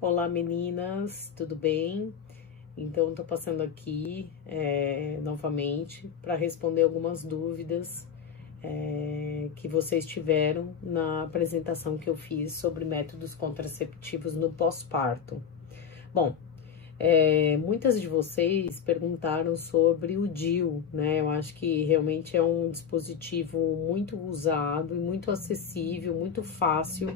Olá meninas, tudo bem? Então, tô passando aqui novamente para responder algumas dúvidas que vocês tiveram na apresentação que eu fiz sobre métodos contraceptivos no pós-parto. Bom, muitas de vocês perguntaram sobre o DIU, né? Eu acho que realmente é um dispositivo muito usado e muito acessível, muito fácil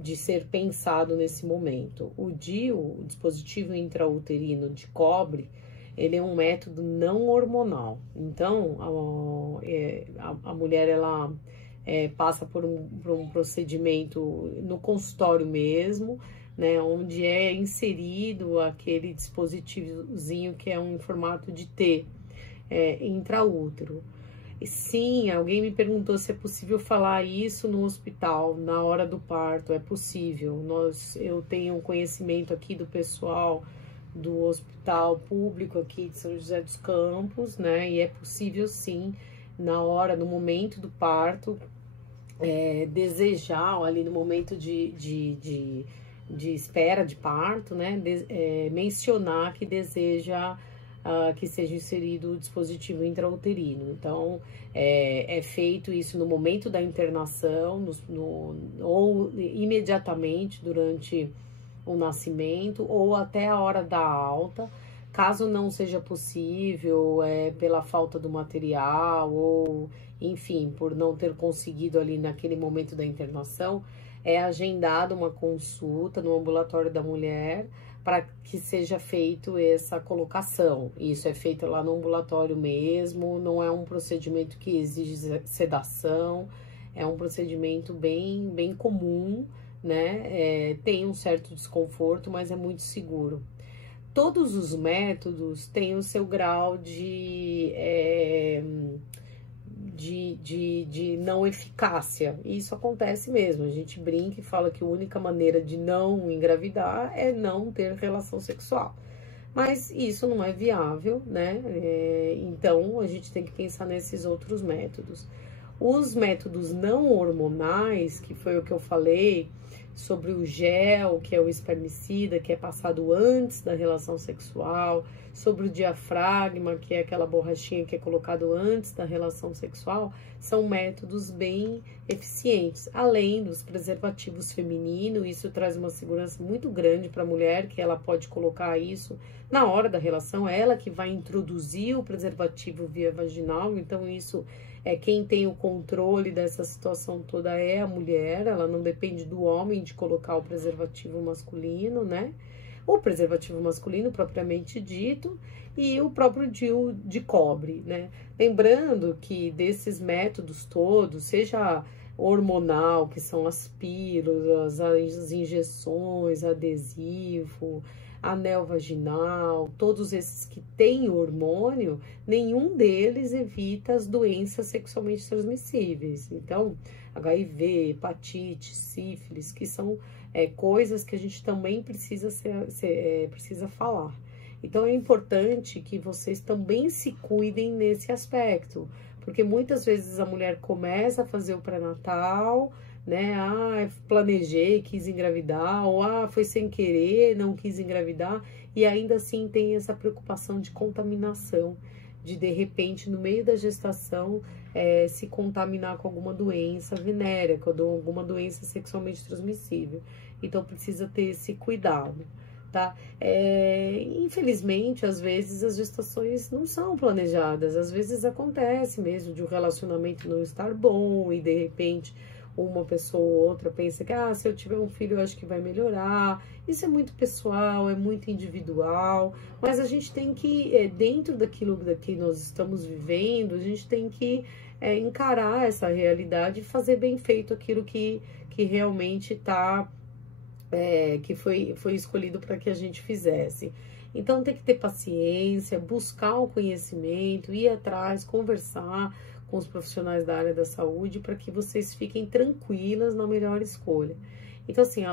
de ser pensado nesse momento. O DIU, o dispositivo intrauterino de cobre, ele é um método não hormonal. Então, a mulher, ela passa por um procedimento no consultório mesmo, né, onde é inserido aquele dispositivozinho que é um formato de T, intraútero. Sim, alguém me perguntou se é possível falar isso no hospital, na hora do parto. É possível. Eu tenho conhecimento aqui do pessoal do hospital público aqui de São José dos Campos, né? E é possível sim, na hora, no momento do parto, desejar, ali no momento de espera de parto, né? Mencionar que deseja que seja inserido o dispositivo intrauterino. Então, é feito isso no momento da internação, ou imediatamente durante o nascimento, ou até a hora da alta. Caso não seja possível, pela falta do material, ou enfim, por não ter conseguido ali naquele momento da internação, é agendada uma consulta no ambulatório da mulher, para que seja feito essa colocação. Isso é feito lá no ambulatório mesmo, não é um procedimento que exige sedação, é um procedimento bem comum, né? Tem um certo desconforto, mas é muito seguro. Todos os métodos têm o seu grau de não eficácia. Isso acontece mesmo. A gente brinca e fala que a única maneira de não engravidar é não ter relação sexual. Mas isso não é viável, né? Então, a gente tem que pensar nesses outros métodos. Os métodos não hormonais, que foi o que eu falei, sobre o gel, que é o espermicida, que é passado antes da relação sexual, sobre o diafragma, que é aquela borrachinha que é colocado antes da relação sexual, são métodos bem eficientes. Além dos preservativos femininos, isso traz uma segurança muito grande para a mulher, que ela pode colocar isso na hora da relação, é ela que vai introduzir o preservativo via vaginal, então isso quem tem o controle dessa situação toda é a mulher, ela não depende do homem de colocar o preservativo masculino, né? O preservativo masculino propriamente dito e o próprio DIU de cobre, né? Lembrando que desses métodos todos, seja hormonal, que são as pílulas, as injeções, adesivo, anel vaginal, todos esses que têm hormônio, nenhum deles evita as doenças sexualmente transmissíveis. Então, HIV, hepatite, sífilis, que são coisas que a gente também precisa falar. Então, é importante que vocês também se cuidem nesse aspecto, porque muitas vezes a mulher começa a fazer o pré-natal, né? Planejei, quis engravidar, ou foi sem querer, não quis engravidar, e ainda assim tem essa preocupação de contaminação, de repente, no meio da gestação, se contaminar com alguma doença venérea, com alguma doença sexualmente transmissível. Então, precisa ter esse cuidado, tá? Infelizmente, às vezes, as gestações não são planejadas, às vezes acontece mesmo de um relacionamento não estar bom, e de repente uma pessoa ou outra pensa que, se eu tiver um filho, eu acho que vai melhorar. Isso é muito pessoal, é muito individual, mas a gente tem que, dentro daquilo que nós estamos vivendo, a gente tem que encarar essa realidade e fazer bem feito aquilo que realmente que foi escolhido para que a gente fizesse. Então, tem que ter paciência, buscar o conhecimento, ir atrás, conversar com os profissionais da área da saúde para que vocês fiquem tranquilas na melhor escolha. Então, assim,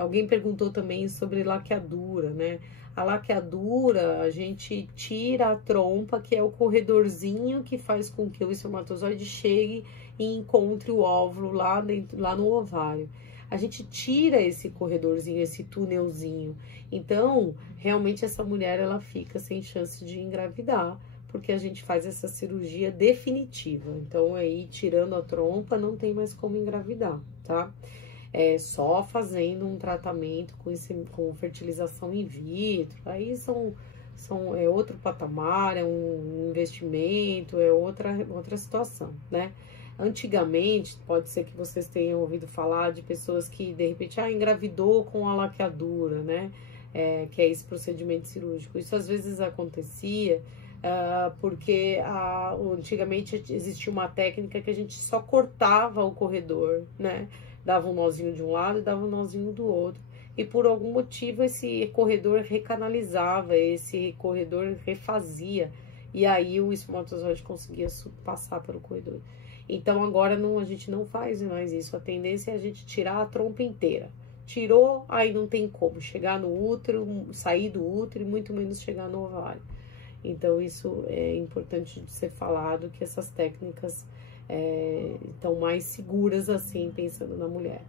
alguém perguntou também sobre laqueadura, né? A laqueadura, a gente tira a trompa, que é o corredorzinho que faz com que o espermatozoide chegue e encontre o óvulo lá no ovário. a gente tira esse corredorzinho, esse túnelzinho. Então, realmente essa mulher, ela fica sem chance de engravidar, porque a gente faz essa cirurgia definitiva. Então, aí, tirando a trompa, não tem mais como engravidar, tá? É só fazendo um tratamento com fertilização in vitro. Aí é outro patamar, é um investimento, é outra situação, né? Antigamente, pode ser que vocês tenham ouvido falar de pessoas que, de repente, engravidou com a laqueadura, né? Que é esse procedimento cirúrgico. Isso, às vezes, acontecia porque antigamente existia uma técnica que a gente só cortava o corredor, né? Dava um nozinho de um lado e dava um nozinho do outro. E por algum motivo esse corredor recanalizava, esse corredor refazia. E aí o espermatozoide conseguia passar pelo corredor. Então agora a gente não faz mais isso. A tendência é a gente tirar a trompa inteira. Tirou, aí não tem como chegar no útero, sair do útero e muito menos chegar no ovário. Então isso é importante de ser falado, que essas técnicas estão mais seguras assim, pensando na mulher.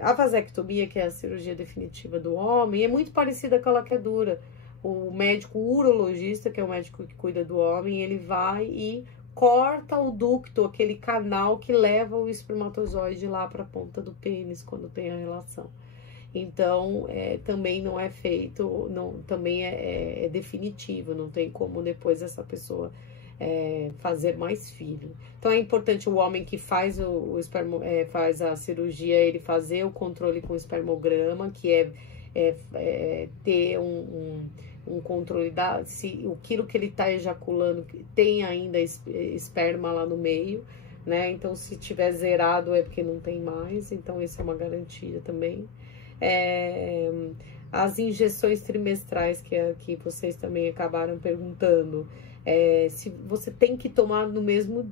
A vasectomia, que é a cirurgia definitiva do homem, é muito parecida com a laqueadura. O médico urologista, que é o médico que cuida do homem, ele vai e corta o ducto, aquele canal que leva o espermatozoide lá para a ponta do pênis quando tem a relação. Então, também não é feito, também é definitivo, não tem como depois essa pessoa fazer mais filho. Então é importante o homem que faz faz a cirurgia, ele fazer o controle com o espermograma, que é ter um controle se aquilo que ele está ejaculando tem ainda esperma lá no meio, né? Então se tiver zerado é porque não tem mais, então isso é uma garantia também. As injeções trimestrais que vocês também acabaram perguntando, se você tem que tomar no mesmo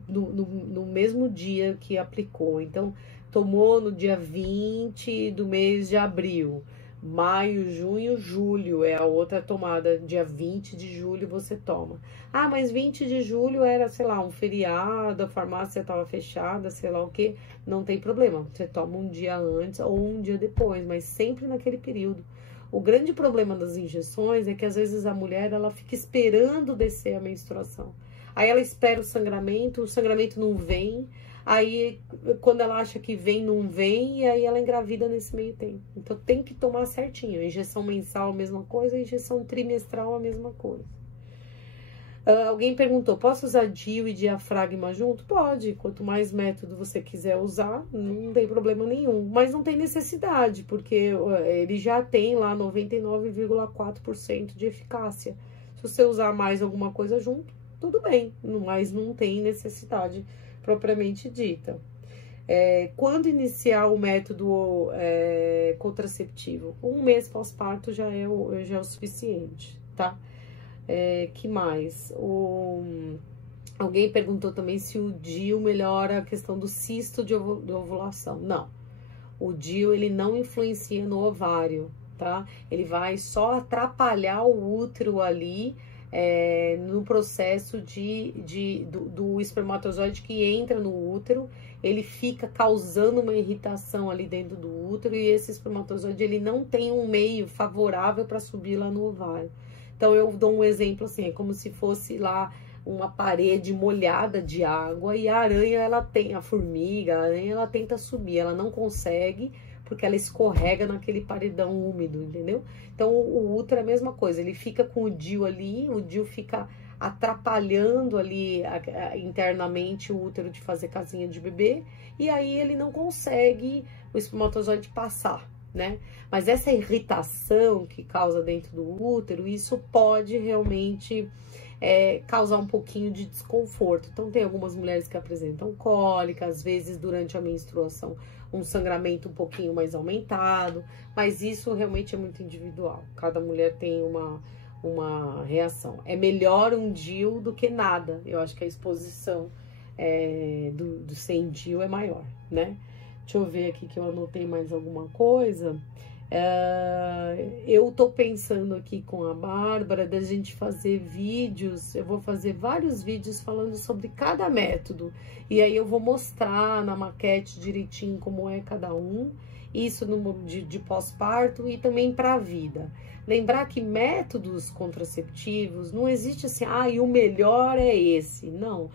dia que aplicou. Então, tomou no dia 20 do mês de abril, maio, junho, julho é a outra tomada, dia 20 de julho você toma. Mas 20 de julho era, sei lá, um feriado, a farmácia estava fechada, sei lá o que, não tem problema, você toma um dia antes ou um dia depois, mas sempre naquele período. O grande problema das injeções é que às vezes a mulher, ela fica esperando descer a menstruação. Aí ela espera o sangramento não vem. Aí quando ela acha que vem, não vem, e aí ela engravida nesse meio tempo. Então tem que tomar certinho. Injeção mensal, a mesma coisa, injeção trimestral, a mesma coisa. Alguém perguntou, posso usar DIU e diafragma junto? Pode, quanto mais método você quiser usar, não tem problema nenhum. Mas não tem necessidade, porque ele já tem lá 99,4% de eficácia. Se você usar mais alguma coisa junto, tudo bem, mas não tem necessidade propriamente dita. Quando iniciar o método contraceptivo? 1 mês pós-parto já é o suficiente, tá? Que mais? Alguém perguntou também se o DIU melhora a questão do cisto de ovulação. Não. O DIU, ele não influencia no ovário, tá? Ele vai só atrapalhar o útero ali, no processo do espermatozoide que entra no útero. Ele fica causando uma irritação ali dentro do útero e esse espermatozoide, ele não tem um meio favorável para subir lá no ovário. Então, eu dou um exemplo assim, é como se fosse lá uma parede molhada de água e a aranha, a formiga, a aranha, ela tenta subir, ela não consegue porque ela escorrega naquele paredão úmido, entendeu? Então, o útero é a mesma coisa, ele fica com o DIU ali, o DIU fica atrapalhando ali internamente o útero de fazer casinha de bebê e aí ele não consegue o espermatozoide passar, né? Mas essa irritação que causa dentro do útero, isso pode realmente causar um pouquinho de desconforto. Então, tem algumas mulheres que apresentam cólica, às vezes durante a menstruação, um sangramento um pouquinho mais aumentado, mas isso realmente é muito individual. Cada mulher tem uma reação. É melhor um DIU do que nada. Eu acho que a exposição do sem DIU é maior, né? Deixa eu ver aqui que eu anotei mais alguma coisa. Eu tô pensando aqui com a Bárbara da gente fazer vídeos, eu vou fazer vários vídeos falando sobre cada método, e aí eu vou mostrar na maquete direitinho como é cada um, isso de pós-parto e também para a vida. Lembrar que métodos contraceptivos não existe assim, e o melhor é esse, não.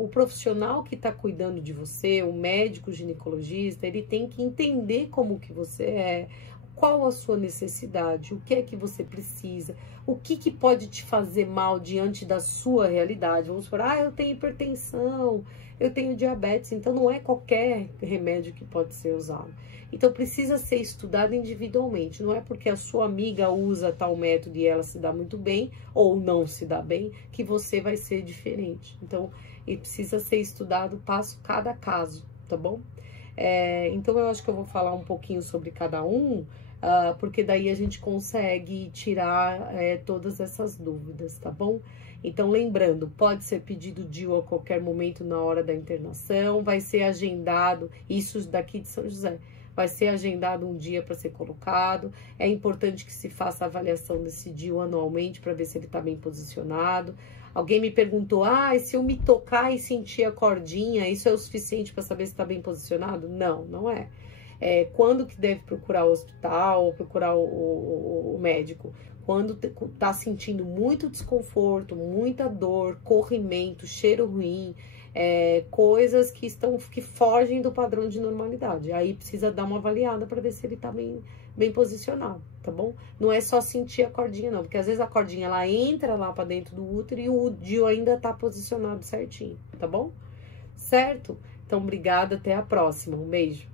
O profissional que está cuidando de você, o médico ginecologista, ele tem que entender como que você é, qual a sua necessidade, o que é que você precisa, o que pode te fazer mal diante da sua realidade. Vamos falar, eu tenho hipertensão, eu tenho diabetes, então não é qualquer remédio que pode ser usado. Então precisa ser estudado individualmente, não é porque a sua amiga usa tal método e ela se dá muito bem, ou não se dá bem, que você vai ser diferente. Então, ele precisa ser estudado cada caso, tá bom? Então eu acho que eu vou falar um pouquinho sobre cada um, porque daí a gente consegue tirar todas essas dúvidas, tá bom? Então, lembrando, pode ser pedido DIU a qualquer momento na hora da internação, vai ser agendado, isso daqui de São José, vai ser agendado um dia para ser colocado. É importante que se faça a avaliação desse DIU anualmente para ver se ele está bem posicionado. Alguém me perguntou, e se eu me tocar e sentir a cordinha, isso é o suficiente para saber se está bem posicionado? Não, não é. Quando que deve procurar o hospital ou procurar o médico? Quando tá sentindo muito desconforto, muita dor, corrimento, cheiro ruim, coisas que fogem do padrão de normalidade. Aí precisa dar uma avaliada para ver se ele tá bem posicionado, tá bom? Não é só sentir a cordinha não, porque às vezes a cordinha ela entra lá para dentro do útero e o DIU ainda tá posicionado certinho, tá bom? Certo? Então, obrigada, até a próxima. Um beijo.